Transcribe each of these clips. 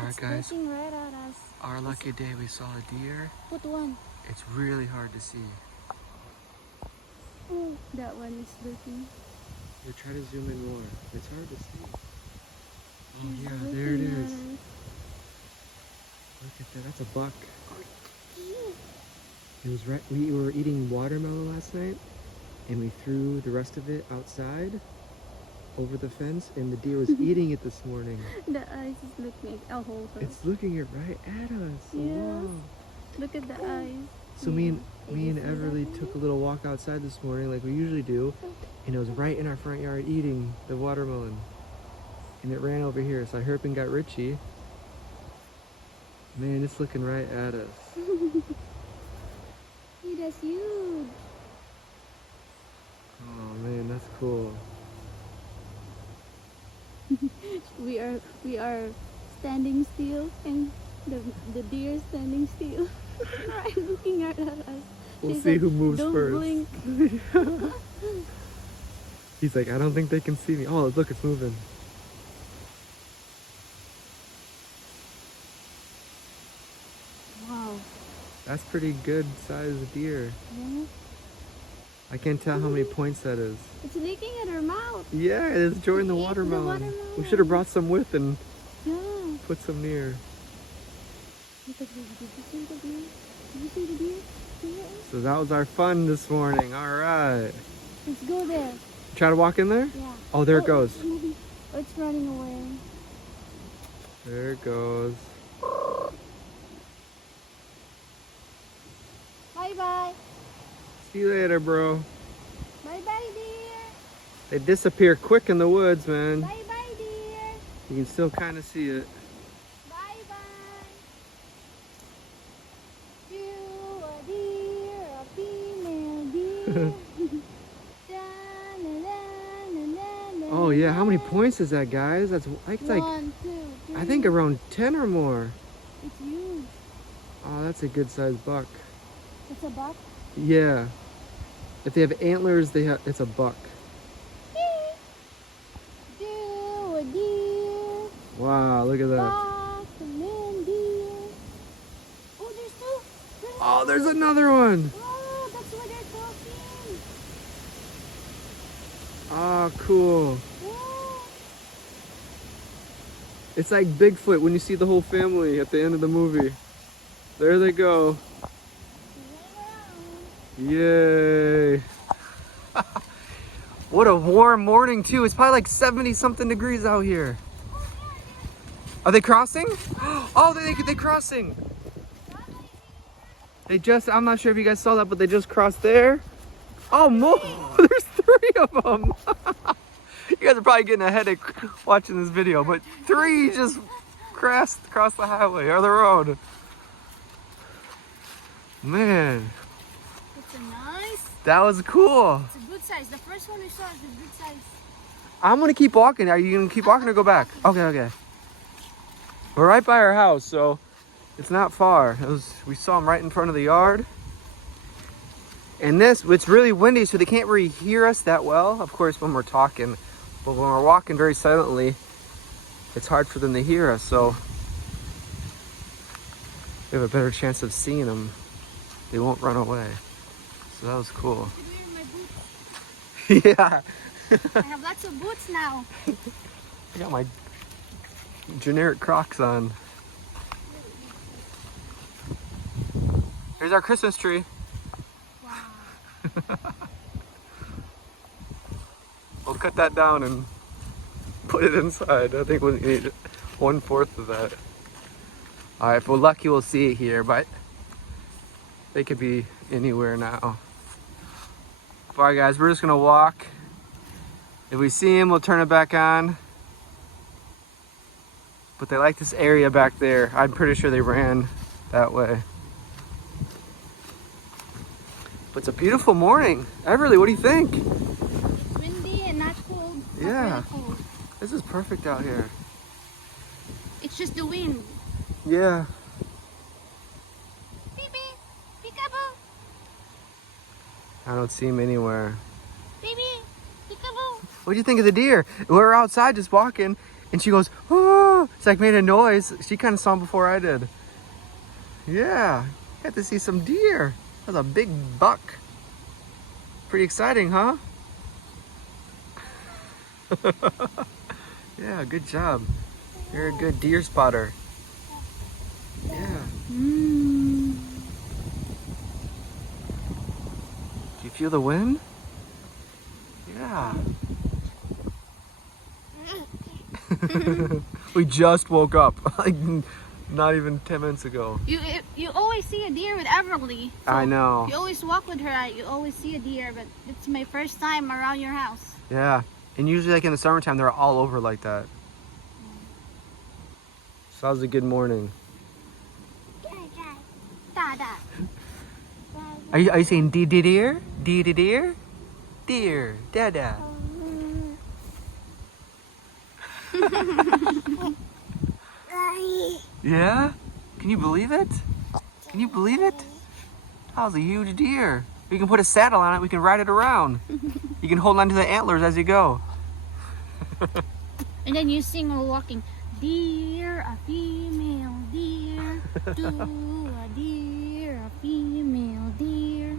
Alright guys, Looking right at us. our lucky day we saw a deer. Put one. It's really hard to see. Oh, that one is looking. We'll try to zoom in more. It's hard to see. Oh He's yeah, looking there it at is. us. Look at that, that's a buck. It was right, we were eating watermelon last night and we threw the rest of it outside over the fence and the deer was eating it this morning. The eyes is looking. I'll hold her. It's looking it right at us. Yeah. Wow. Look at the eyes. So me and Everly took a little walk outside this morning like we usually do, and it was right in our front yard eating the watermelon. And it ran over here, so I hurried and got Richie. Man, it's looking right at us. Hey, that's huge. Oh man, that's cool. We are standing still, and the deer is standing still. Right, looking at us. We'll She's see like, who moves "Don't first." blink." He's like, I don't think they can see me. Oh, look, it's moving. Wow. That's pretty good sized deer. Yeah. I can't tell how many points that is. It's licking at her mouth. Yeah, it's enjoying the It's eating the watermelon. We watermelon. should have brought some with and Yeah. put some near. Look at this. Did you see the deer? Did you see the deer? Yeah. So that was our fun this morning. All right. Let's go there. Try to walk in there? Yeah. Oh, there it goes. It's moving. Oh, it's running away. There it goes. Bye-bye. See you later, bro. Bye-bye, dear. They disappear quick in the woods, man. Bye-bye, dear. You can still kind of see it. Bye-bye. You a deer, a female deer. Oh yeah, how many points is that, guys? That's like 1, 2, 3. I think around 10 or more. It's huge. Oh, that's a good sized buck. It's a buck. Yeah. If they have antlers, it's a buck. Do a deer. Wow, look at that. Buck and then deer. Oh, there's two. Oh, there's another one. Oh, that's what they're talking. Oh, cool. Oh. It's like Bigfoot when you see the whole family at the end of the movie. There they go. Yay. What a warm morning too. It's probably like 70 something degrees out here. Are they crossing? Oh, they're crossing. They just, I'm not sure if you guys saw that, but they just crossed there. Oh, more. There's 3 of them. You guys are probably getting a headache watching this video, but 3 just crossed across the highway or the road. Man. It's a nice. That was cool. It's a good size. The first one we saw is a good size. I'm gonna keep walking. Are you gonna keep walking or go back? Okay, okay. We're right by our house, so it's not far. We saw them right in front of the yard. And it's really windy, so they can't really hear us that well, of course, when we're talking. But when we're walking very silently, it's hard for them to hear us, so we have a better chance of seeing them. They won't run away. So that was cool. Yeah. I have lots of boots now. I got my generic Crocs on. Here's our Christmas tree. Wow. We'll cut that down and put it inside. I think we'll need 1/4 of that. All right, if we're lucky, we'll see it here, but they could be anywhere now. All right, guys, we're just gonna walk. If we see them, we'll turn it back on. But they like this area back there. I'm pretty sure they ran that way. But it's a beautiful morning. Everly, what do you think? It's windy and not cold. Yeah. Not really cold. This is perfect out here. It's just the wind. Yeah. Beep beep. Peekaboo. I don't see him anywhere. Baby. Peekaboo. What do you think of the deer? We're outside just walking, and she goes, oh. Oh, it's like made a noise. She kind of saw him before I did. Yeah, got to see some deer. That's a big buck. Pretty exciting, huh? Yeah, good job. You're a good deer spotter. Yeah. Mm. Do you feel the wind? Yeah. We just woke up, like not even 10 minutes ago. You always see a deer with Everly. So I know. you always walk with her. You always see a deer, but it's my first time around your house. Yeah, and usually like in the summertime, they're all over like that. So that was a good morning. Are you saying deer? Deer? Deer, dada. Yeah? Can you believe it? Can you believe it? That was a huge deer. We can put a saddle on it, we can ride it around. You can hold on to the antlers as you go. And then you sing while walking. Deer, a female deer. Do a deer, a female deer.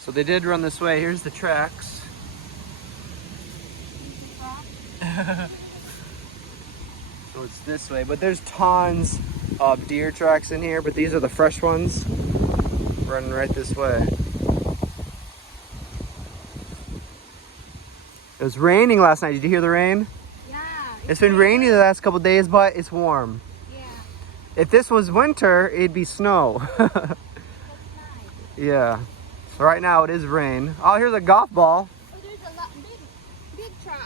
So they did run this way. Here's the tracks. So it's this way, but there's tons of deer tracks in here, but these are the fresh ones running right this way. It was raining last night. Did you hear the rain? Yeah. It's been rainy the last couple days, but it's warm. Yeah. If this was winter, it'd be snow. That's nice. Yeah. So right now it is rain. Oh, here's a golf ball. Oh, there's a lot big tracks.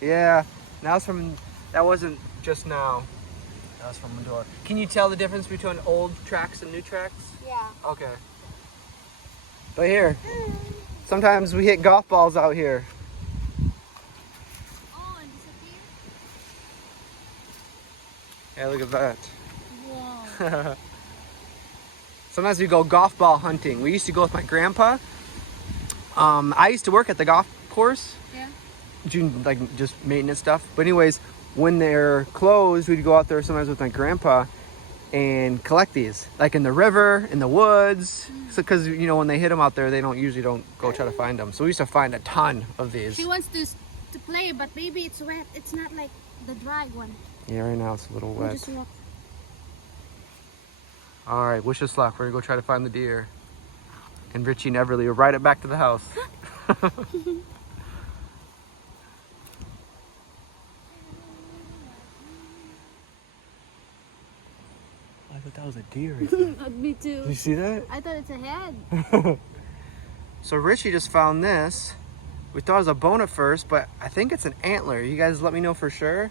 Yeah. Now it's from, that wasn't just now. That was from the door. Can you tell the difference between old tracks and new tracks? Yeah. Okay. But here, sometimes we hit golf balls out here. Oh, and disappear? Yeah, look at that. Wow. Sometimes we go golf ball hunting. We used to go with my grandpa. I used to work at the golf course, Yeah. doing like just maintenance stuff. But anyways, when they're closed, we'd go out there sometimes with my grandpa and collect these, like in the river, in the woods. So, because you know when they hit them out there, they usually don't go try to find them. So we used to find a ton of these. She wants to play, but maybe it's wet. It's not like the dry one. Yeah, right now it's a little We'll wet. just walk. All right, wish us luck. We're gonna go try to find the deer. And Richie and Everly will ride it back to the house. I thought that was a deer. Me too. Did you see that? I thought it's a head. So Richie just found this. We thought it was a bone at first, but I think it's an antler. You guys let me know for sure.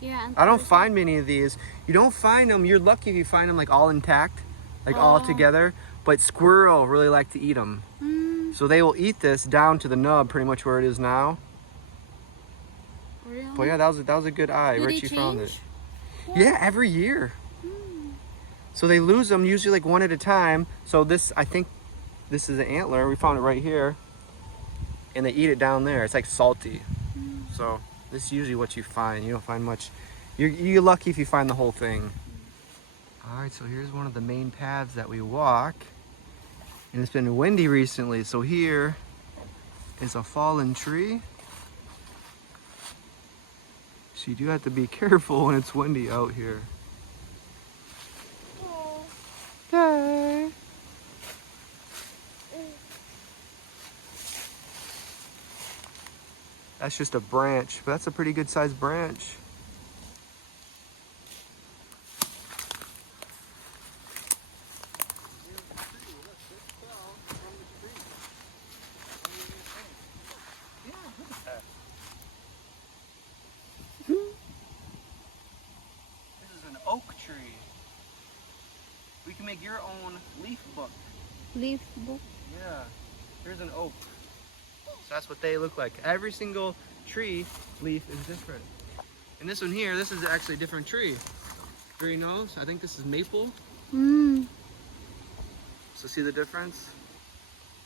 Yeah. I don't find many of these. You don't find them. You're lucky if you find them like all intact, like all together. But squirrel really like to eat them. Mm, So they will eat this down to the nub, pretty much where it is now. really? But yeah, that was a good eye. Do they Richie found it. change? Yeah, every year. Mm. So they lose them usually like one at a time. So this, I think this is an antler. We found it right here. And they eat it down there. It's like salty. So this is usually what you find. You don't find much. You're lucky if you find the whole thing. All right, so here's one of the main paths that we walk. And it's been windy recently. So here is a fallen tree. So you do have to be careful when it's windy out here. Yay! That's just a branch, but that's a pretty good sized branch. This is an oak tree. We can make your own leaf book. Leaf book. Yeah, here's an oak. So that's what they look like. Every single tree leaf is different. And this one here, this is actually a different tree. Very nose, I think this is maple. Mm. So see the difference?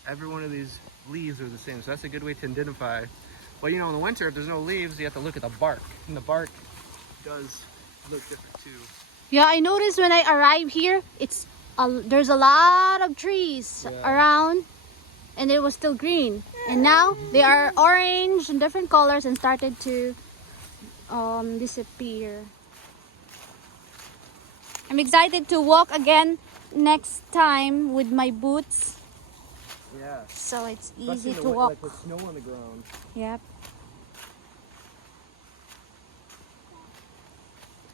Every one of these leaves are the same. So that's a good way to identify. But you know, in the winter, if there's no leaves, you have to look at the bark. And the bark does look different too. Yeah, I noticed when I arrived here, there's a lot of trees around, and it was still green. And now they are orange and different colors and started to disappear. I'm excited to walk again next time with my boots. Yeah. So it's Especially easy to walk. Like with snow on the ground. Yep.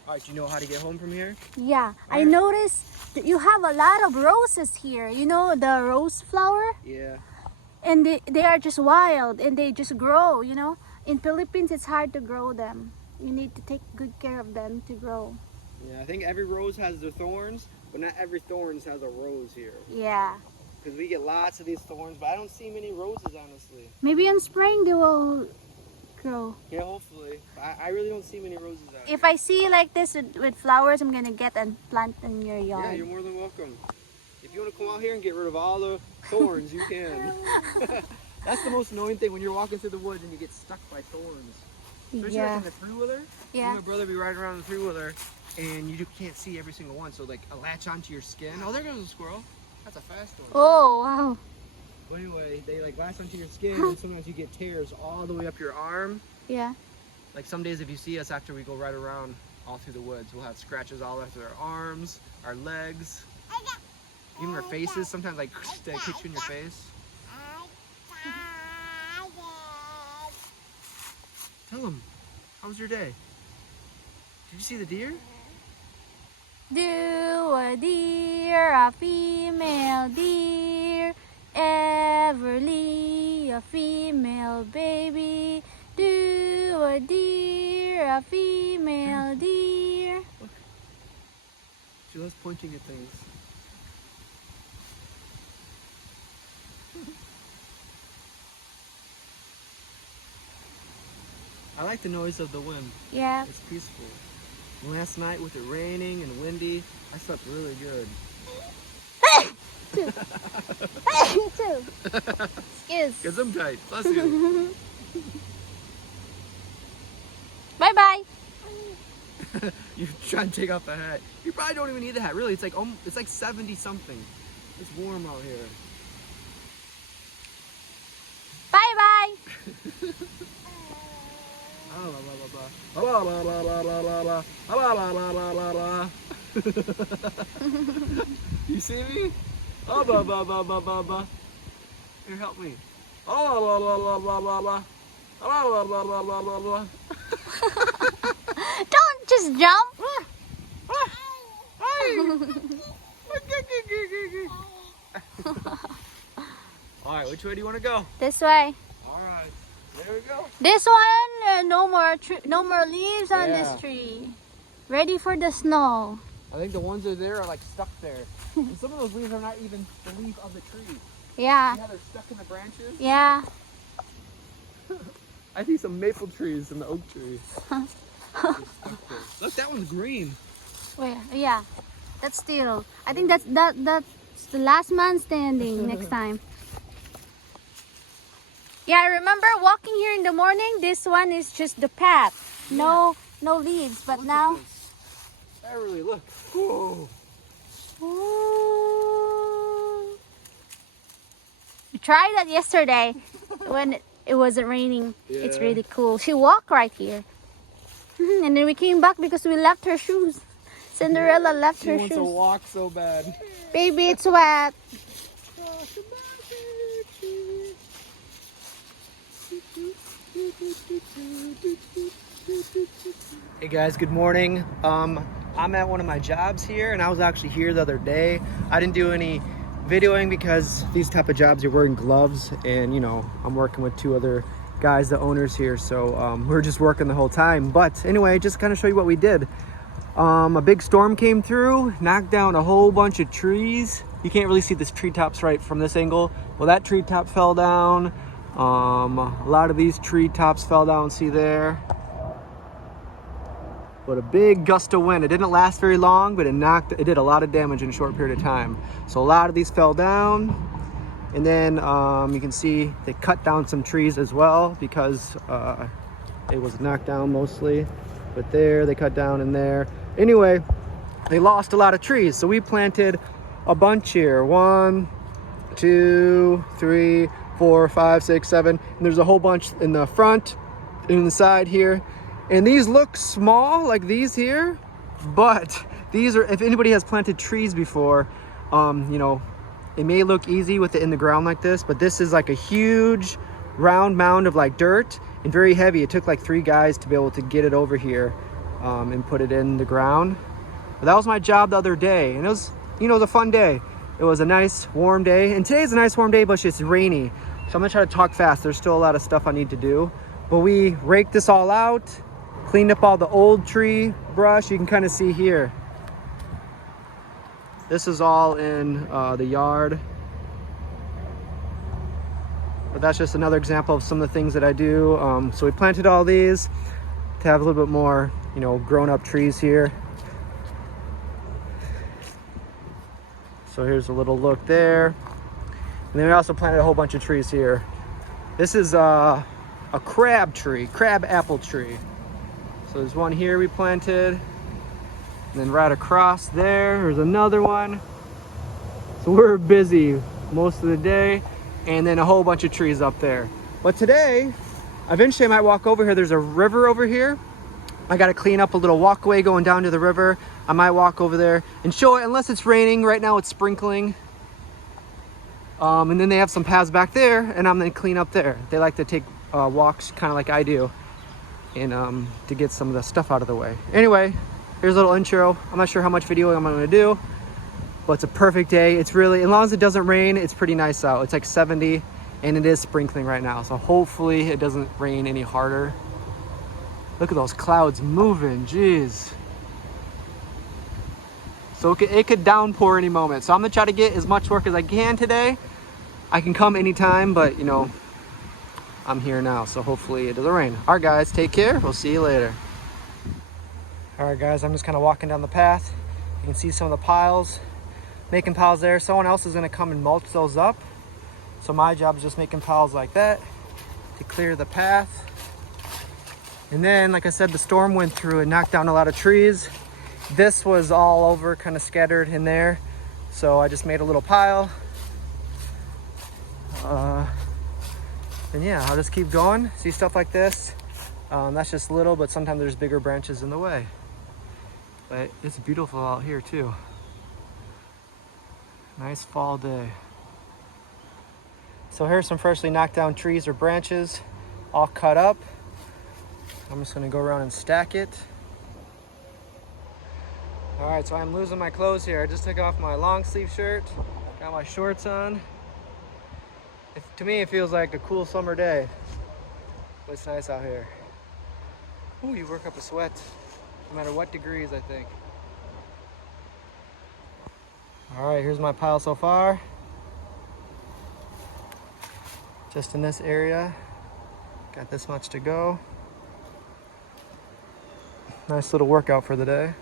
Alright, do you know how to get home from here? Yeah, I noticed that you have a lot of roses here. You know the rose flower? Yeah. And they are just wild and they just grow, you know. In Philippines, it's hard to grow them. You need to take good care of them to grow. Yeah, I think every rose has their thorns, but not every thorns has a rose here. Yeah. Because we get lots of these thorns, but I don't see many roses, honestly. Maybe in spring they will grow. Yeah, hopefully. I really don't see many roses out If here. I see like this with flowers, I'm gonna get and plant in your Yeah, yard. you're more than welcome. If you want to come out here and get rid of all the thorns, you can. That's the most annoying thing when you're walking through the woods and you get stuck by thorns. Especially like in the three-wheeler. Yeah. Me and my brother be riding around the three-wheeler and you can't see every single one. So like a latch onto your skin. Oh, there goes a squirrel. That's a fast one. Oh, wow. But anyway, they like latch onto your skin and sometimes you get tears all the way up your arm. Yeah. Like some days if you see us after we go right around all through the woods, we'll have scratches all after our arms, our legs, even our faces. Sometimes like they hit you in your face. Tell them, how was your day? Did you see the deer? Do a deer, a female deer, Everly, a female baby. Do a deer, a female deer. She loves pointing at things. I like the noise of the wind. Yeah. It's peaceful. Last night with it raining and windy, I slept really good. Two. Excuse. Get them tight. Bless you. Bye bye. You try and take off the hat. You probably don't even need the hat. Really, it's like 70 something. It's warm out here. Bye bye. You see me? Here, help me. Don't just jump. All right, which way do you want to go? This way. All right, there we go. This one, no more leaves on this Yeah. tree. Ready for the snow. I think the ones that are there are like stuck there. And some of those leaves are not even the leaf of the tree. Yeah. Yeah, they're stuck in the branches. Yeah. I see some maple trees and the oak tree. Look, that one's green. Wait, yeah. That's still. I think that's the last man standing next time. Yeah, I remember walking here in the morning. This one is just the path. No leaves, but Look now. at this. Really, look. Whoa. Ooh. We tried that yesterday when it wasn't raining. It's Yeah. really cool. She walked right here. And then we came back because we left her shoes. Cinderella left She her wants to shoes. walk so bad. Baby, it's wet. Hey guys, good morning. I'm at one of my jobs here and I was actually here the other day. I didn't do any videoing because these type of jobs you're wearing gloves and you know, I'm working with two other guys, the owners here, so we're just working the whole time. But anyway, just kind of show you what we did. A big storm came through, knocked down a whole bunch of trees. You can't really see this treetops right from this angle. Well, that treetop fell down. A lot of these treetops fell down, see there. But a big gust of wind. It didn't last very long, but it did a lot of damage in a short period of time. So a lot of these fell down. And then you can see they cut down some trees as well because it was knocked down mostly. but there they cut down in there. Anyway, they lost a lot of trees, so we planted a bunch here. 1, 2, 3, 4, 5, 6, 7, and there's a whole bunch in the front and in the side here. And these look small, like these here, but these are, if anybody has planted trees before, you know, it may look easy with it in the ground like this, but this is like a huge round mound of like dirt and very heavy. It took like 3 guys to be able to get it over here and put it in the ground. But that was my job the other day, and it was, you know, it was a fun day. It was a nice warm day, and today's a nice warm day, but it's just rainy. So I'm gonna try to talk fast. There's still a lot of stuff I need to do, but we raked this all out, cleaned up all the old tree brush. You can kind of see here. This is all in the yard. But that's just another example of some of the things that I do. So we planted all these to have a little bit more, you know, grown up trees here. So here's a little look there. And then we also planted a whole bunch of trees here. This is a crab tree, crab apple tree. So there's one here we planted. And then right across there's another one. So we're busy most of the day, and then a whole bunch of trees up there. But today, eventually I might walk over here. There's a river over here. I got to clean up a little walkway going down to the river. I might walk over there and show it, unless it's raining. Right now it's sprinkling. And then they have some paths back there, and I'm gonna clean up there. They like to take walks kind of like I do, and to get some of the stuff out of the way. Anyway, here's a little intro. I'm not sure how much video I'm gonna do, but it's a perfect day. It's really, as long as it doesn't rain, it's pretty nice out. It's like 70, and it is sprinkling right now. So hopefully it doesn't rain any harder. Look at those clouds moving, jeez. So it could downpour any moment. So I'm gonna try to get as much work as I can today. I can come anytime, but you know, I'm here now, so hopefully it doesn't rain. All right, guys, take care. We'll see you later. All right, guys, I'm just kind of walking down the path. You can see some of the piles, making piles there. Someone else is gonna come and mulch those up. So my job is just making piles like that to clear the path. And then, like I said, the storm went through and knocked down a lot of trees. This was all over, kind of scattered in there. So I just made a little pile. And yeah, I'll just keep going. See stuff like this. That's just little, but sometimes there's bigger branches in the way. But it's beautiful out here too. Nice fall day. So here's some freshly knocked down trees or branches, all cut up. I'm just gonna go around and stack it. All right, so I'm losing my clothes here. I just took off my long sleeve shirt, got my shorts on. To me, it feels like a cool summer day. But it's nice out here. Ooh, you work up a sweat, no matter what degrees, I think. All right, here's my pile so far. Just in this area, got this much to go. Nice little workout for the day.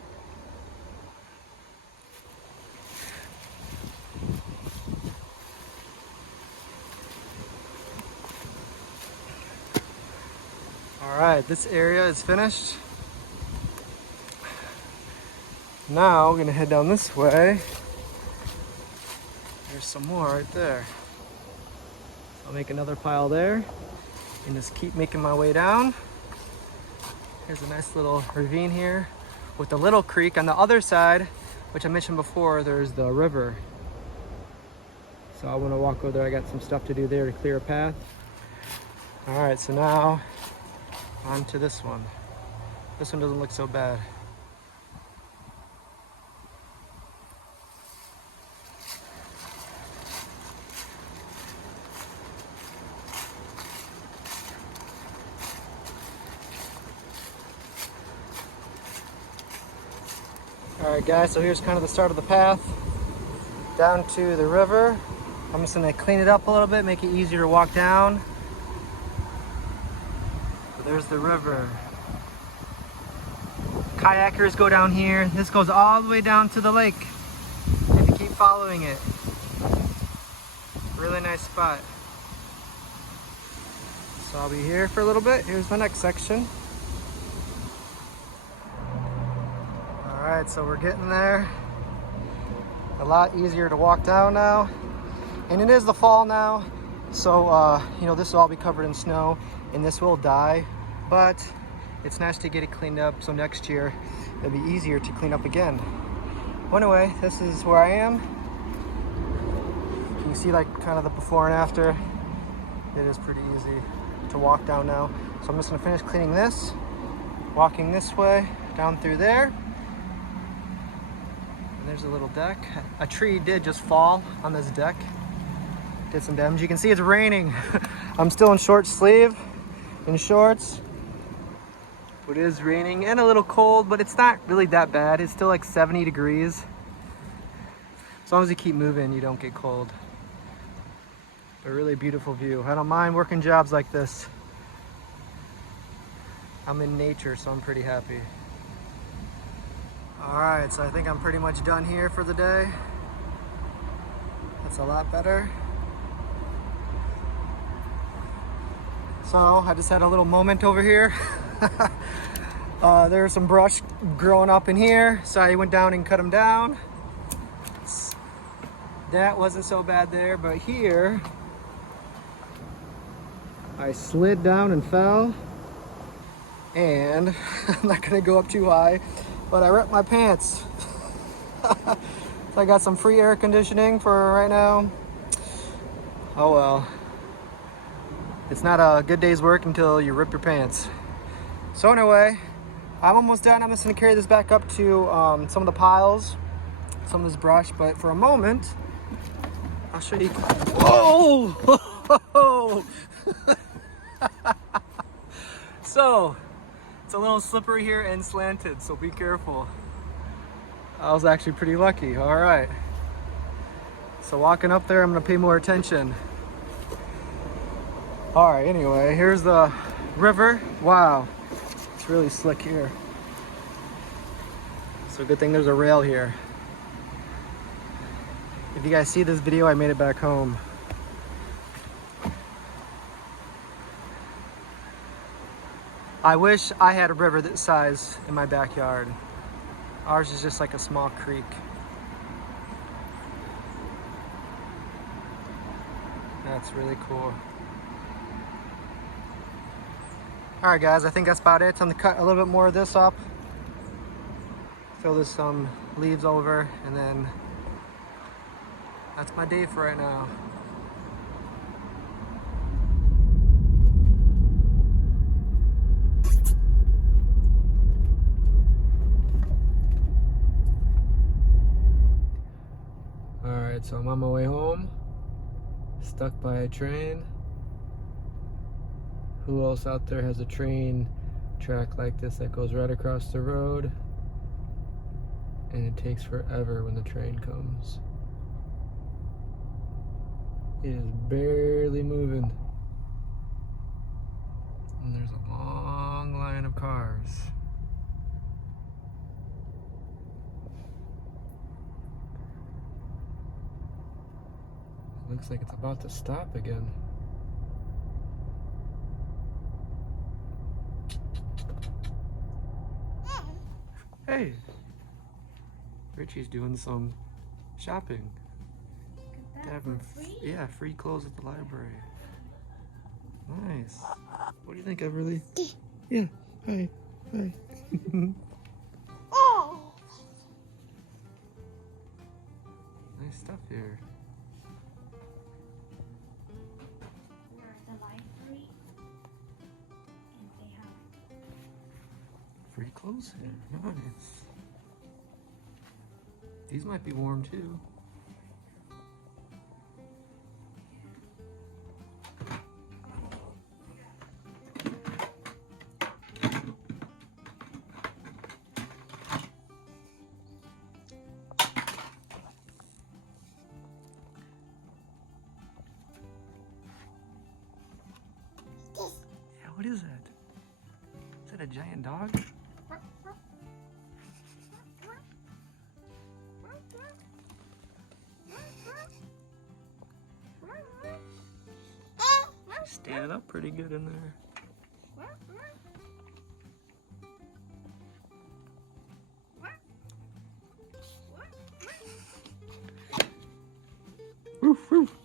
All right, this area is finished. Now we're gonna head down this way. There's some more right there. I'll make another pile there and just keep making my way down. Here's a nice little ravine here with a little creek. On the other side, which I mentioned before, there's the river. So I want to walk over there. I got some stuff to do there to clear a path. All right, so now on to this one. This one doesn't look so bad. All right, guys, so here's kind of the start of the path down to the river. I'm just gonna clean it up a little bit, make it easier to walk down. So there's the river. Kayakers go down here. This goes all the way down to the lake if you keep following it. Really nice spot. So I'll be here for a little bit. Here's my next section. Alright, so we're getting there. A lot easier to walk down now. And it is the fall now, so you know, this will all be covered in snow and this will die, but it's nice to get it cleaned up so next year it'll be easier to clean up again. Well, anyway, this is where I am. You can see like kind of the before and after. It is pretty easy to walk down now. So I'm just gonna finish cleaning this, walking this way, down through there. And there's a little deck. A tree did just fall on this deck. Did some damage. You can see it's raining. I'm still in short sleeve, in shorts. It is raining and a little cold, but it's not really that bad. It's still like 70 degrees. As long as you keep moving, you don't get cold. A really beautiful view. I don't mind working jobs like this. I'm in nature, so I'm pretty happy. All right, so I think I'm pretty much done here for the day. That's a lot better. So I just had a little moment over here. There's some brush growing up in here, so I went down and cut them down. That wasn't so bad there, but here I slid down and fell, and I'm not gonna go up too high, but I ripped my pants. So I got some free air conditioning for right now. Oh well. It's not a good day's work until you rip your pants. So anyway, I'm almost done. I'm just gonna carry this back up to some of the piles, some of this brush, but for a moment, I'll show you. Whoa! So, it's a little slippery here and slanted, so be careful. I was actually pretty lucky, all right. So walking up there, I'm gonna pay more attention. All right, anyway, here's the river. Wow. It's really slick here. So good thing there's a rail here. If you guys see this video, I made it back home. I wish I had a river this size in my backyard. Ours is just like a small creek. That's really cool. All right, guys, I think that's about it. Time to cut a little bit more of this up. Fill this some leaves over, and then that's my day for right now. All right, so I'm on my way home, stuck by a train. Who else out there has a train track like this that goes right across the road? And it takes forever when the train comes. It is barely moving. And there's a long line of cars. It looks like it's about to stop again. Hey, Richie's doing some shopping. They're having free clothes at the library. Nice. What do you think, Everly? Yeah. Hi. Hi. Nice stuff here. We're at the library, and they have Free clothes here. Nice. These might be warm too. Yeah, what is that? Is that a giant dog? Standing up pretty good in there. Woo.